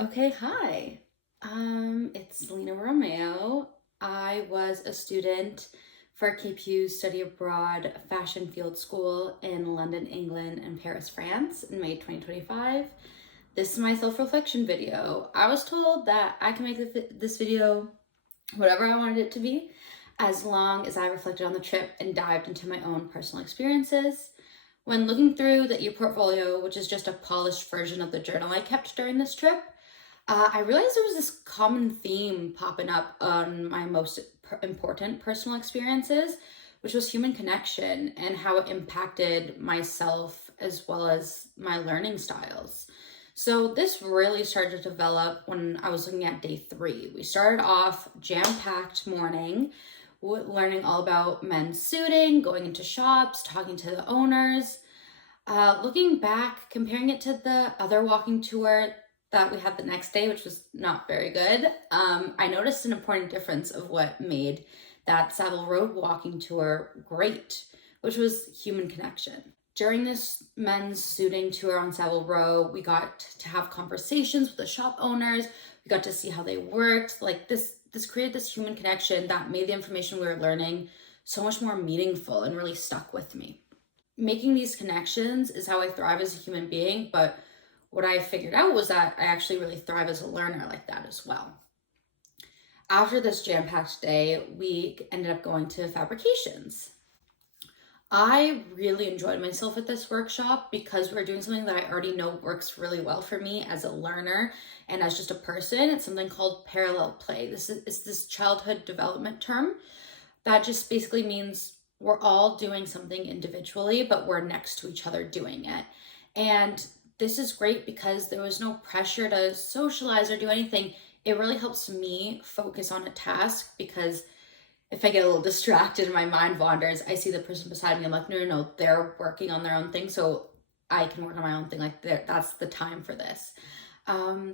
Okay, hi. It's Lena Romeo. I was a student for KPU Study Abroad Fashion Field School in London, England, and Paris, France in May 2025. This is my self-reflection video. I was told that I can make this video whatever I wanted it to be, as long as I reflected on the trip and dived into my own personal experiences. When looking through the e-portfolio, which is just a polished version of the journal I kept during this trip, I realized there was this common theme popping up on my most important personal experiences, which was human connection and how it impacted myself as well as my learning styles. So this really started to develop when I was looking at day 3. We started off jam-packed morning, learning all about men's suiting, going into shops, talking to the owners. Looking back, comparing it to the other walking tour that we had the next day, which was not very good, I noticed an important difference of what made that Savile Road walking tour great, which was human connection. During this men's suiting tour on Savile Row, we got to have conversations with the shop owners. We got to see how they worked. Like this created this human connection that made the information we were learning so much more meaningful and really stuck with me. Making these connections is how I thrive as a human being, but what I figured out was that I actually really thrive as a learner like that as well. After this jam-packed day, we ended up going to fabrications. I really enjoyed myself at this workshop because we were doing something that I already know works really well for me as a learner and as just a person. It's something called parallel play. It's this childhood development term that just basically means we're all doing something individually, but we're next to each other doing it. And this is great because there was no pressure to socialize or do anything. It really helps me focus on a task because if I get a little distracted and my mind wanders, I see the person beside me. I'm like, no, they're working on their own thing, so I can work on my own thing. Like that's the time for this.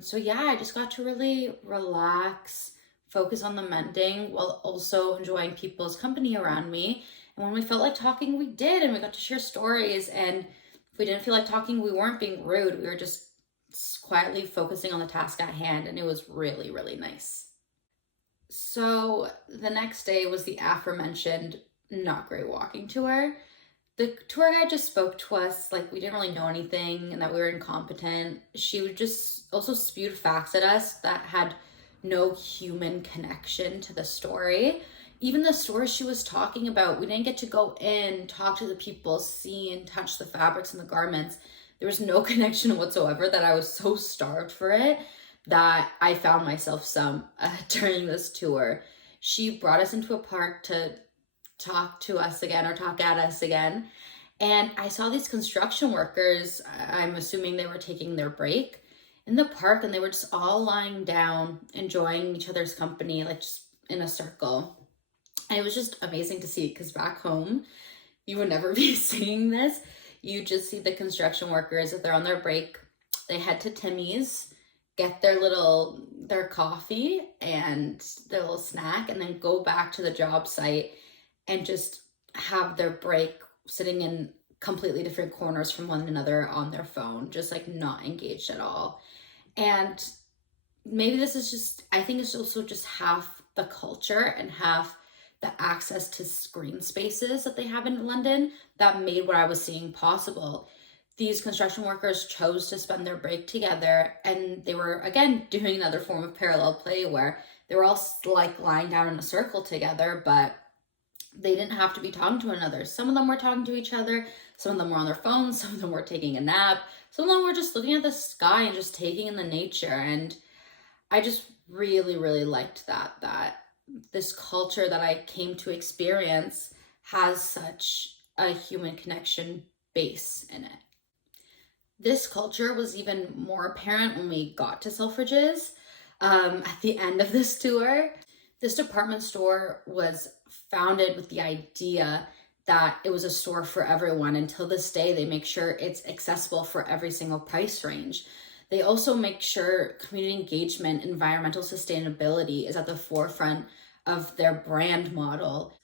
So yeah, I just got to really relax, focus on the mending while also enjoying people's company around me. And when we felt like talking, we did, and we got to share stories. And if we didn't feel like talking, we weren't being rude. We were just quietly focusing on the task at hand, and it was really, really nice. So the next day was the aforementioned not great walking tour. The tour guide just spoke to us like we didn't really know anything and that we were incompetent. She would just also spewed facts at us that had no human connection to the story. Even the stores she was talking about, we didn't get to go in, talk to the people, see and touch the fabrics and the garments. There was no connection whatsoever that I was so starved for it that I found myself during this tour. She brought us into a park to talk to us again or talk at us again. And I saw these construction workers, I'm assuming they were taking their break in the park, and they were just all lying down, enjoying each other's company, like just in a circle. And it was just amazing to see because back home, you would never be seeing this. You just see the construction workers, if they're on their break, they head to Timmy's, get their coffee and their little snack, and then go back to the job site and just have their break sitting in completely different corners from one another on their phone, just like not engaged at all. And maybe this is just, I think it's also just half the culture and half the access to screen spaces that they have in London that made what I was seeing possible. These construction workers chose to spend their break together, and they were again doing another form of parallel play where they were all like lying down in a circle together, but they didn't have to be talking to one another. Some of them were talking to each other, some of them were on their phones, some of them were taking a nap, some of them were just looking at the sky and just taking in the nature. And I just really, really liked that this culture that I came to experience has such a human connection base in it. This culture was even more apparent when we got to Selfridges at the end of this tour. This department store was founded with the idea that it was a store for everyone. Until this day, they make sure it's accessible for every single price range. They also make sure community engagement, environmental sustainability is at the forefront of their brand model.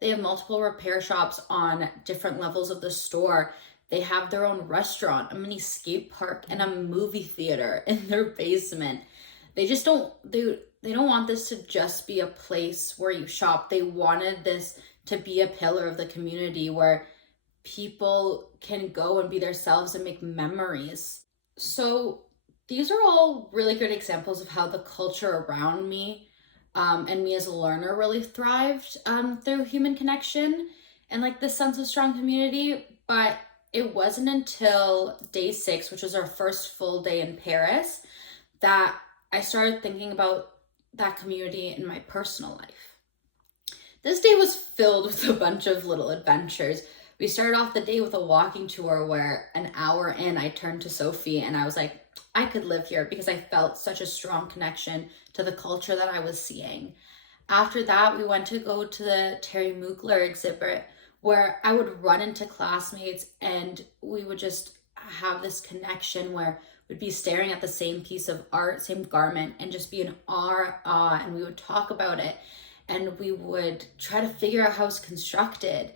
They have multiple repair shops on different levels of the store They have their own restaurant, a mini skate park, and a movie theater in their basement. They just they don't want this to just be a place where you shop. They wanted this to be a pillar of the community where people can go and be themselves and make memories. So these are all really good examples of how the culture around me and me as a learner really thrived through human connection and like this sense of strong community. But it wasn't until day 6, which was our first full day in Paris, that I started thinking about that community in my personal life. This day was filled with a bunch of little adventures. We started off the day with a walking tour where an hour in, I turned to Sophie and I was like, I could live here, because I felt such a strong connection to the culture that I was seeing. After that, we went to go to the Terry Mugler exhibit, where I would run into classmates and we would just have this connection where we'd be staring at the same piece of art, same garment, and just be in awe, and we would talk about it and we would try to figure out how it's constructed.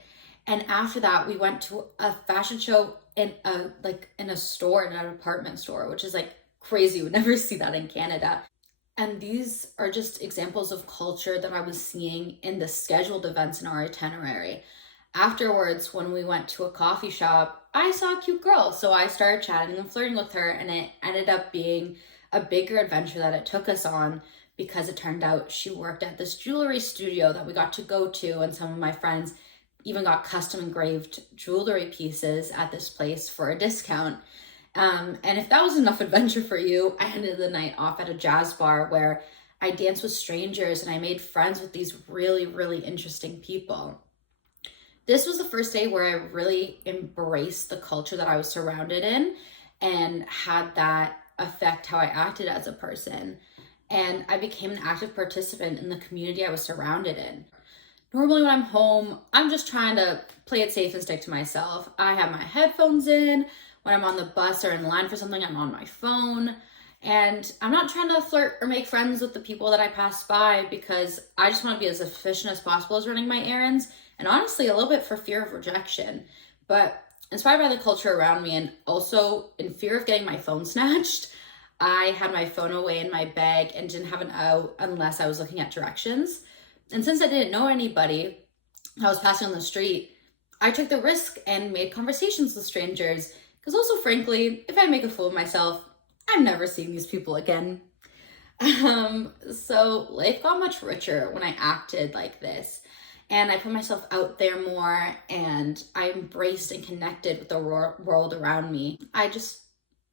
And after that, we went to a fashion show in a store, in a department store, which is like crazy. You would never see that in Canada. And these are just examples of culture that I was seeing in the scheduled events in our itinerary. Afterwards, when we went to a coffee shop, I saw a cute girl. So I started chatting and flirting with her, and it ended up being a bigger adventure that it took us on, because it turned out she worked at this jewelry studio that we got to go to, and some of my friends even got custom engraved jewelry pieces at this place for a discount. And if that was enough adventure for you, I ended the night off at a jazz bar where I danced with strangers and I made friends with these really, really interesting people. This was the first day where I really embraced the culture that I was surrounded in and had that affect how I acted as a person. And I became an active participant in the community I was surrounded in. Normally when I'm home, I'm just trying to play it safe and stick to myself. I have my headphones in. When I'm on the bus or in line for something, I'm on my phone. And I'm not trying to flirt or make friends with the people that I pass by, because I just want to be as efficient as possible as running my errands. And honestly, a little bit for fear of rejection. But inspired by the culture around me, and also in fear of getting my phone snatched, I had my phone away in my bag and didn't have it out unless I was looking at directions. And since I didn't know anybody, I was passing on the street, I took the risk and made conversations with strangers. Because also, frankly, if I make a fool of myself, I'm never seeing these people again. So life got much richer when I acted like this. And I put myself out there more, and I embraced and connected with the world around me. I just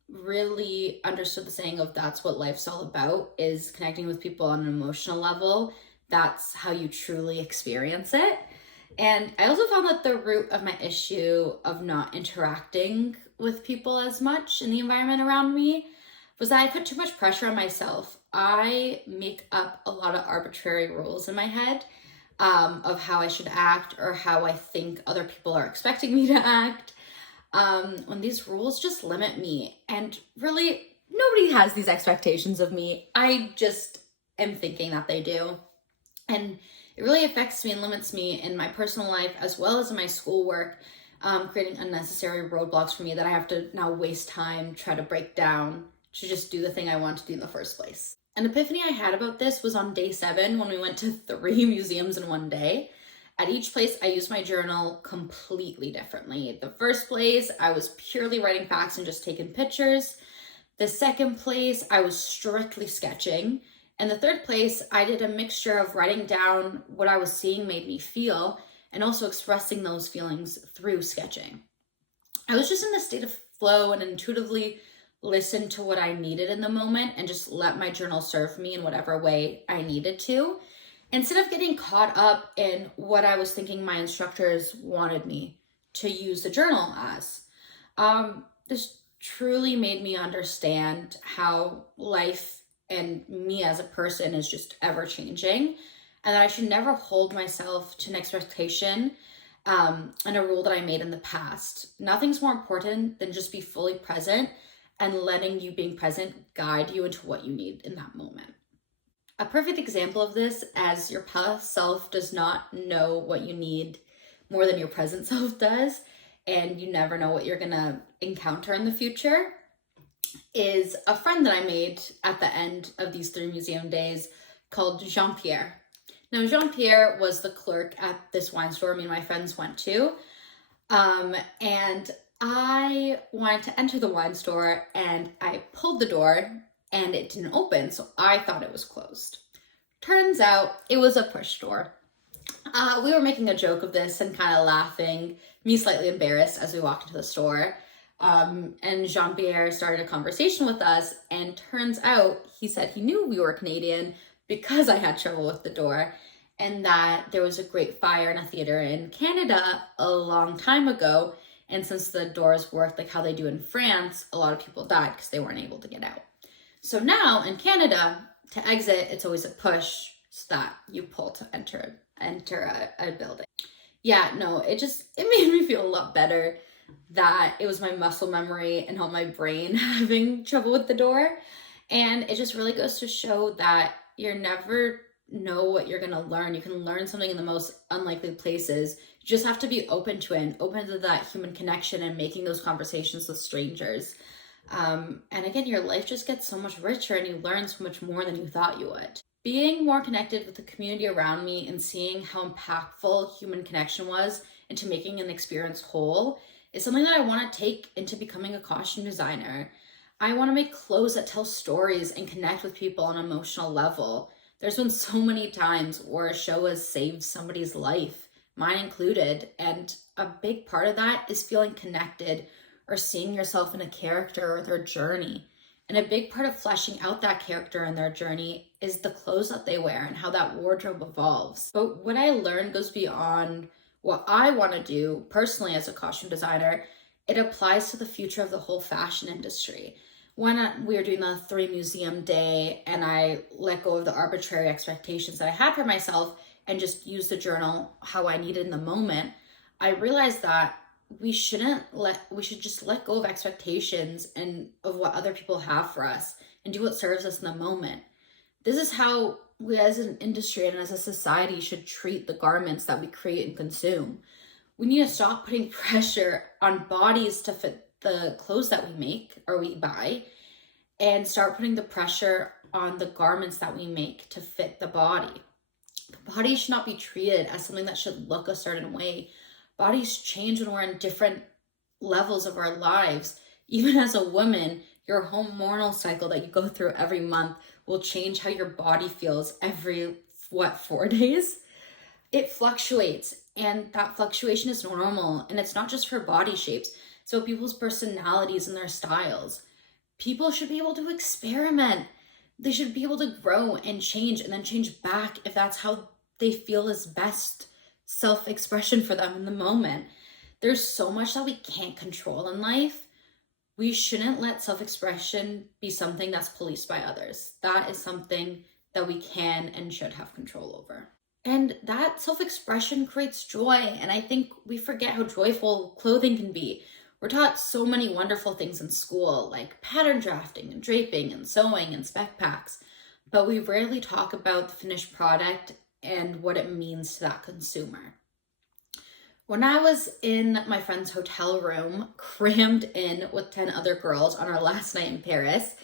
really understood the saying of that's what life's all about, is connecting with people on an emotional level. That's how you truly experience it. And I also found that the root of my issue of not interacting with people as much in the environment around me was that I put too much pressure on myself. I make up a lot of arbitrary rules in my head of how I should act or how I think other people are expecting me to act. When these rules just limit me, and really nobody has these expectations of me. I just am thinking that they do. And it really affects me and limits me in my personal life as well as in my schoolwork, creating unnecessary roadblocks for me that I have to now waste time, try to break down to just do the thing I want to do in the first place. An epiphany I had about this was on day 7 when we went to 3 museums in one day. At each place, I used my journal completely differently. The first place, I was purely writing facts and just taking pictures. The second place, I was strictly sketching. And the third place, I did a mixture of writing down what I was seeing made me feel and also expressing those feelings through sketching. I was just in a state of flow and intuitively listened to what I needed in the moment and just let my journal serve me in whatever way I needed to, instead of getting caught up in what I was thinking my instructors wanted me to use the journal as. This truly made me understand how life and me as a person is just ever changing, and that I should never hold myself to an expectation and a rule that I made in the past. Nothing's more important than just be fully present and letting you being present guide you into what you need in that moment. A perfect example of this, as your past self does not know what you need more than your present self does, and you never know what you're gonna encounter in the future, is a friend that I made at the end of these 3 museum days called Jean-Pierre. Now, Jean-Pierre was the clerk at this wine store me and my friends went to. And I wanted to enter the wine store and I pulled the door and it didn't open, so I thought it was closed. Turns out it was a push door. We were making a joke of this and kind of laughing, me slightly embarrassed as we walked into the store. And Jean-Pierre started a conversation with us, and turns out he said he knew we were Canadian because I had trouble with the door, and that there was a great fire in a theater in Canada a long time ago, and since the doors worked like how they do in France, a lot of people died because they weren't able to get out. So now in Canada, to exit, it's always a push so that you pull to enter a building. Yeah, no, it made me feel a lot better that it was my muscle memory and not my brain having trouble with the door. And it just really goes to show that you never know what you're going to learn. You can learn something in the most unlikely places. You just have to be open to it and open to that human connection and making those conversations with strangers. And again, your life just gets so much richer and you learn so much more than you thought you would. Being more connected with the community around me and seeing how impactful human connection was into making an experience whole is something that I want to take into becoming a costume designer. I want to make clothes that tell stories and connect with people on an emotional level. There's been so many times where a show has saved somebody's life, mine included, and a big part of that is feeling connected or seeing yourself in a character or their journey. And a big part of fleshing out that character and their journey is the clothes that they wear and how that wardrobe evolves. But what I learned goes beyond what I want to do personally as a costume designer. It applies to the future of the whole fashion industry. When we were doing the 3 museum day and I let go of the arbitrary expectations that I had for myself and just used the journal how I needed in the moment, I realized that we should just let go of expectations and of what other people have for us and do what serves us in the moment. This is how we as an industry and as a society should treat the garments that we create and consume. We need to stop putting pressure on bodies to fit the clothes that we make or we buy and start putting the pressure on the garments that we make to fit the body. The body should not be treated as something that should look a certain way. Bodies change when we're in different levels of our lives. Even as a woman, your hormonal cycle that you go through every month will change how your body feels every, 4 days? It fluctuates, and that fluctuation is normal, and it's not just for body shapes. So people's personalities and their styles. People should be able to experiment. They should be able to grow and change and then change back if that's how they feel is best self-expression for them in the moment. There's so much that we can't control in life. We shouldn't let self-expression be something that's policed by others. That is something that we can and should have control over. And that self-expression creates joy. And I think we forget how joyful clothing can be. We're taught so many wonderful things in school, like pattern drafting and draping and sewing and spec packs, but we rarely talk about the finished product and what it means to that consumer. When I was in my friend's hotel room, crammed in with 10 other girls on our last night in Paris,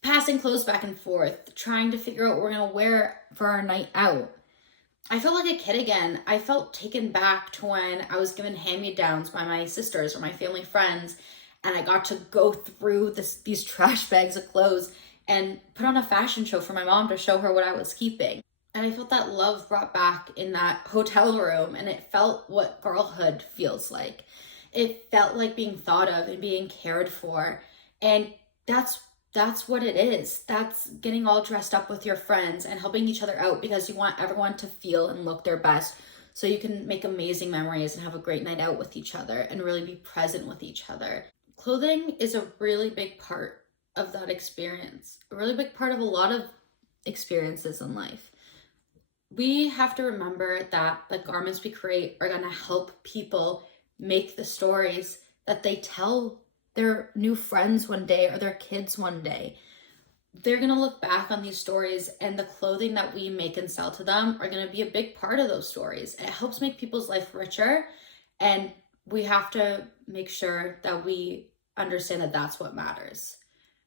passing clothes back and forth, trying to figure out what we're gonna wear for our night out, I felt like a kid again. I felt taken back to when I was given hand-me-downs by my sisters or my family friends, and I got to go through these trash bags of clothes and put on a fashion show for my mom to show her what I was keeping. And I felt that love brought back in that hotel room, and it felt what girlhood feels like. It felt like being thought of and being cared for, and that's what it is. That's getting all dressed up with your friends and helping each other out because you want everyone to feel and look their best so you can make amazing memories and have a great night out with each other and really be present with each other. Clothing is a really big part of that experience, a really big part of a lot of experiences in life. We have to remember that the garments we create are going to help people make the stories that they tell their new friends one day or their kids one day. They're going to look back on these stories, and the clothing that we make and sell to them are going to be a big part of those stories. It helps make people's life richer and we have to make sure that we understand that that's what matters.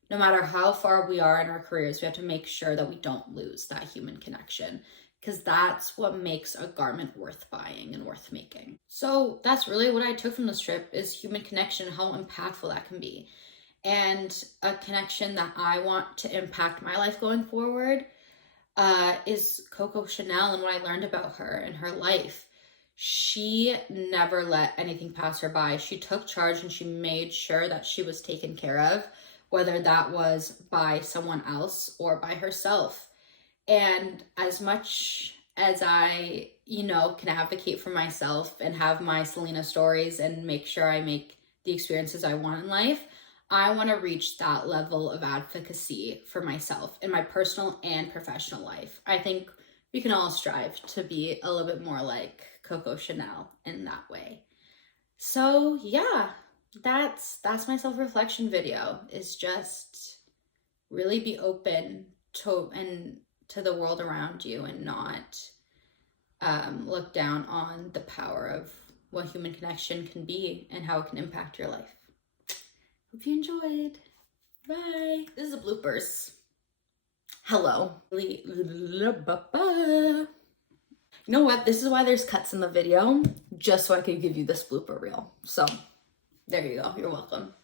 No matter how far we are in our careers, we have to make sure that we don't lose that human connection, because that's what makes a garment worth buying and worth making. So that's really what I took from this trip, is human connection, how impactful that can be. And a connection that I want to impact my life going forward is Coco Chanel, and what I learned about her and her life. She never let anything pass her by. She took charge and she made sure that she was taken care of, whether that was by someone else or by herself. And as much as I, can advocate for myself and have my Selena stories and make sure I make the experiences I want in life, I want to reach that level of advocacy for myself in my personal and professional life. I think we can all strive to be a little bit more like Coco Chanel in that way. So yeah, that's my self-reflection video, is just really be open to the world around you, and not look down on the power of what human connection can be and how it can impact your life. Hope you enjoyed. Bye. This is a bloopers. Hello. You know what? This is why there's cuts in the video, just so I could give you this blooper reel. So there you go. You're welcome.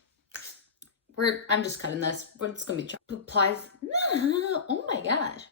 I'm just cutting this, but it's gonna be applies. Oh my gosh.